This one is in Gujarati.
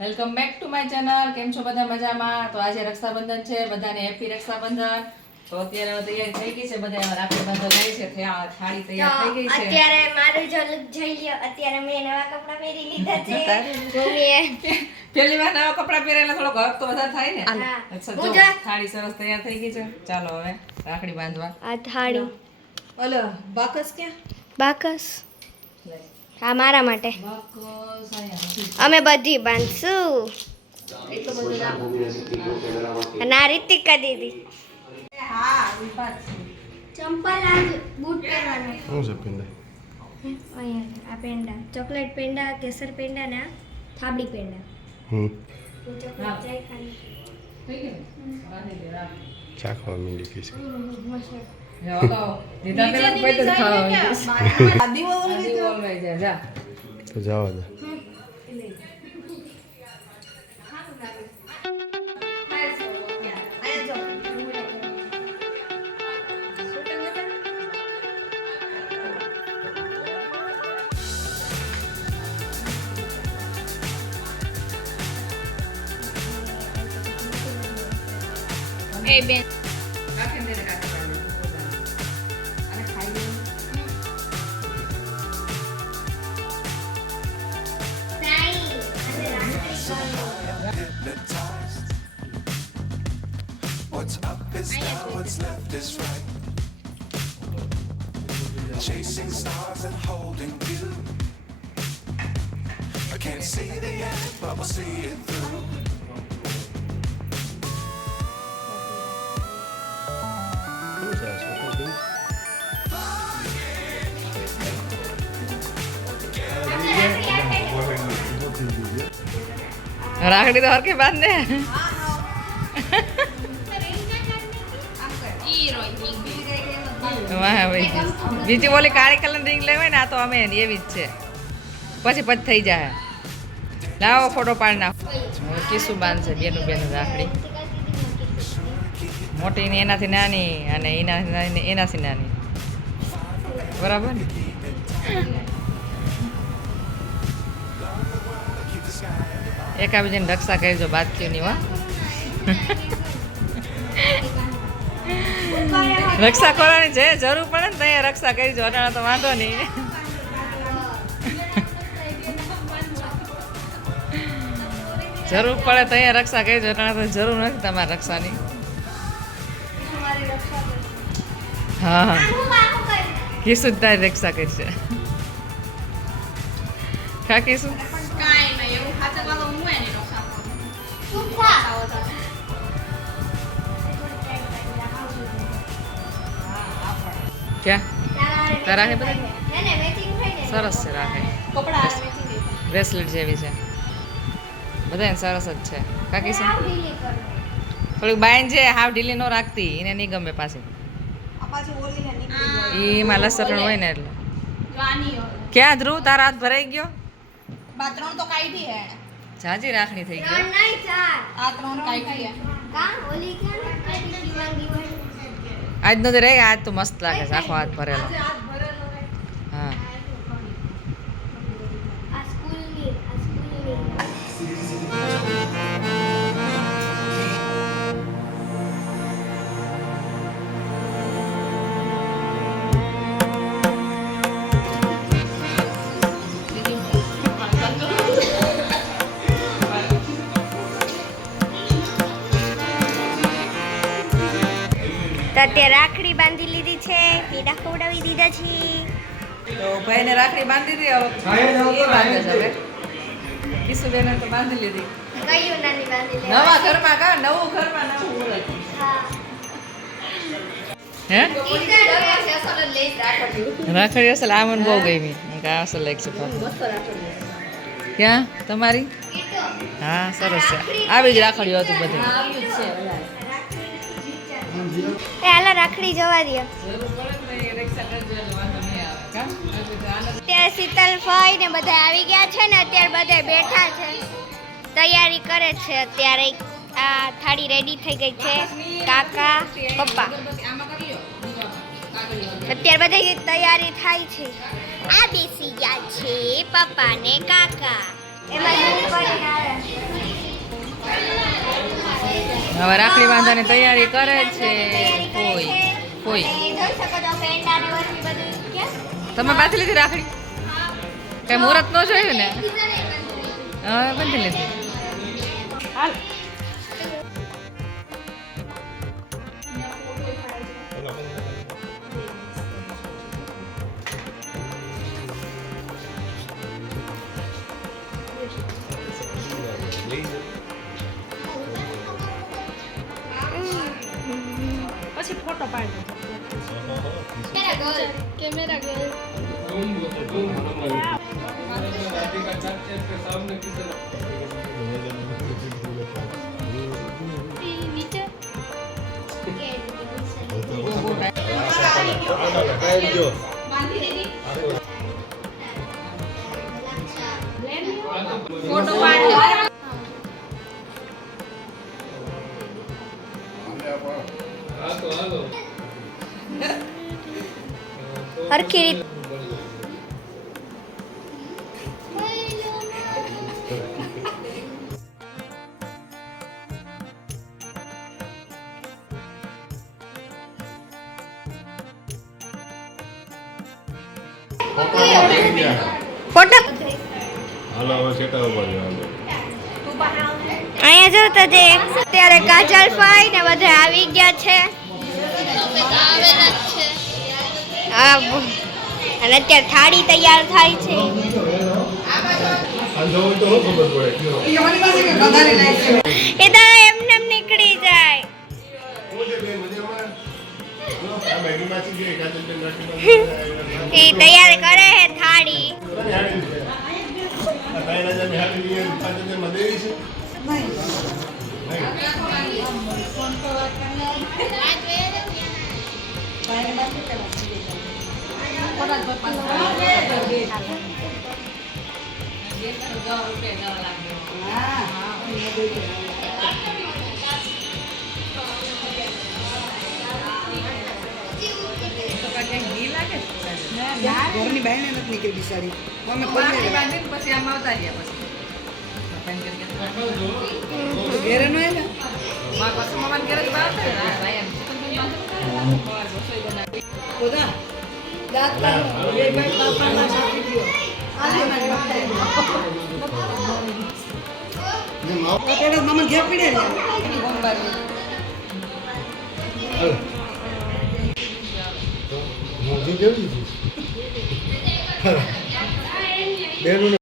Welcome back to my channel. કેમ છો બધા? મજામાં? તો આજે રક્ષાબંધન છે, બધાને હેપી રક્ષાબંધન. તો અત્યારે તૈયારી થઈ ગઈ છે, બધા રાખડી બાંધવા જાય છે, થાળી તૈયાર થઈ ગઈ છે. અત્યારે મારું જો લુક જોઈ લ્યો. અત્યારે મેં નવા કપડાં પહેરી લીધા છે. મમ્મીએ પહેલી વાર નવા કપડાં પહેરેલા થોડોક હક તો વધારે થાય ને. અચ્છા, જો થાળી સરસ તૈયાર થઈ ગઈ છે. ચાલો હવે રાખડી બાંધવા. આ થાળી ઓલો બાકસ ક્યાં? બાકસ હા મારા માટે બાકસ આયા. અમે બધી બાંધશું. એટલો બધો રાખો. અને આ રીતિકા દીદી હા વિપાત ચંપલ આજ બૂટ પહેરવાનો. શું છે પિંડા? અહીંયા આ પેંડા ચોકલેટ પેંડા, કેસર પેંડા ને આ થાબડી પેંડા. ચોકલેટ ચાય ખાલી થઈ ગયું રાની દે રાખ. ચાખવા માંડી ગઈ છે. તો જવા દે. એ બેન What's up is down, what's left is right. Chasing stars and holding you. I can't see the end, but we'll see it through. શું છે આ છોકરી? રાખડી તો હરકે બાંધે. વાહ ભાઈ, બીજી ઓલી કાળી કલર રિંગ લેવાય ને, આ તો અમે એવી જ છે. પછી થઈ જાય. લાવો ફોટો પાડી નાખો. કિસ્સું બાંધશે બેનું રાખડી. મોટી ને એનાથી નાની અને એનાથી નાની. બરાબર ને? એકાબીજાની રક્ષા કરજો, બાતકીની વા. રક્ષા કરવાની છે, જરૂર પડે ને ત્યાં રક્ષા કરજો. અટાણા તો વાંધો નહીં. જરૂર પડે તો અહીંયા રક્ષા કરજો. અટાણા તો જરૂર નથી તમારે રક્ષાની. હા હા, કિસ્સું જ તારી રક્ષા કરશે. ખા કિસ્સું ક્યાં તારા હે બધા સરસ છે. રાખે બ્રેસલેટ જેવી છે, બધાને સરસ જ છે. કાકી છે થોડીક બાઈન છે, હાવ ઢીલી ન રાખતી, એને નહીં ગમે પાછી. એમાં લસણ હોય ને એટલે. ક્યાં ધ્રુવ તારા હાથ ભરાઈ ગયો? જાજી રાખડી થઈ ગઈ. આજનો તો રે, આજ તો મસ્ત લાગે છે, આખો હાથ ભરેલો. હા તો અત્યારે રાખડી બાંધી લીધી છે, પેડા ખવડાવી દીધા છે. તો ભાઈને રાખડી બાંધી દીધી, હવે એ બાંધે છે. હવે કિશુબેને તો બાંધી લીધી. કયું નાની બાંધી લે નવા ઘરમાં કા નવું ઘરમાં નવું બોલે. હા હે રાખડી અસલ આ મને બહુ ગમી. આ અસલ લાગશે. ક્યાં તમારી? હા સરસ છે. આવી જ રાખડીઓ હતી બધી. એ હાલા રાખડી જવા દે. અત્યારે શીતલભાઈ ને બધા આવી ગયા છે ને, અત્યારે બધા બેઠા છે, તૈયારી કરે છે. અત્યારે આ થાળી રેડી થઈ ગઈ છે. કાકા પપ્પા અત્યારે બધી તૈયારી થાય છે. આ બેસી ગયા છે પપ્પા ને કાકા. એમાં હવે રાખડી બાંધવાની તૈયારી કરે છે તૈયારી કરે કોઈ છે. કોઈ અને જોઈ શકો છો પેંડા ને વસ્તુ બધું ક્યાં? તમે બાંધી લીધી રાખડી કઈ મુહૂર્ત ન જોયું ને હા બાંધી લીધી પછી ફોટો પાડી કેમેરા ગર્લ નીચે ફોટો પાડ હરખી રીત ફોટો હાલો હવે સેટા ઉપર હાલો અહીંયા જો તો જે અત્યારે કાજલ ફાઈ ને બધા આવી ગયા છે હા અને અત્યારે થાળી તૈયાર થાય છે આંધો હોય તો શું ખબર પડે એ તો એમને એમ નીકળી જાય એ તૈયાર કરે છે થાળી ઘરની બહાર નથી નીકળી બિચારી અમે પછી આમ આવતા રહ્યા પછી ઘેરે નો ને ખોદા દાંત કાઢો બે ભાઈ પાપાના સાથી ગયો આજે મામા ઘેર પીડે ને મોજું કેવી છે બેનું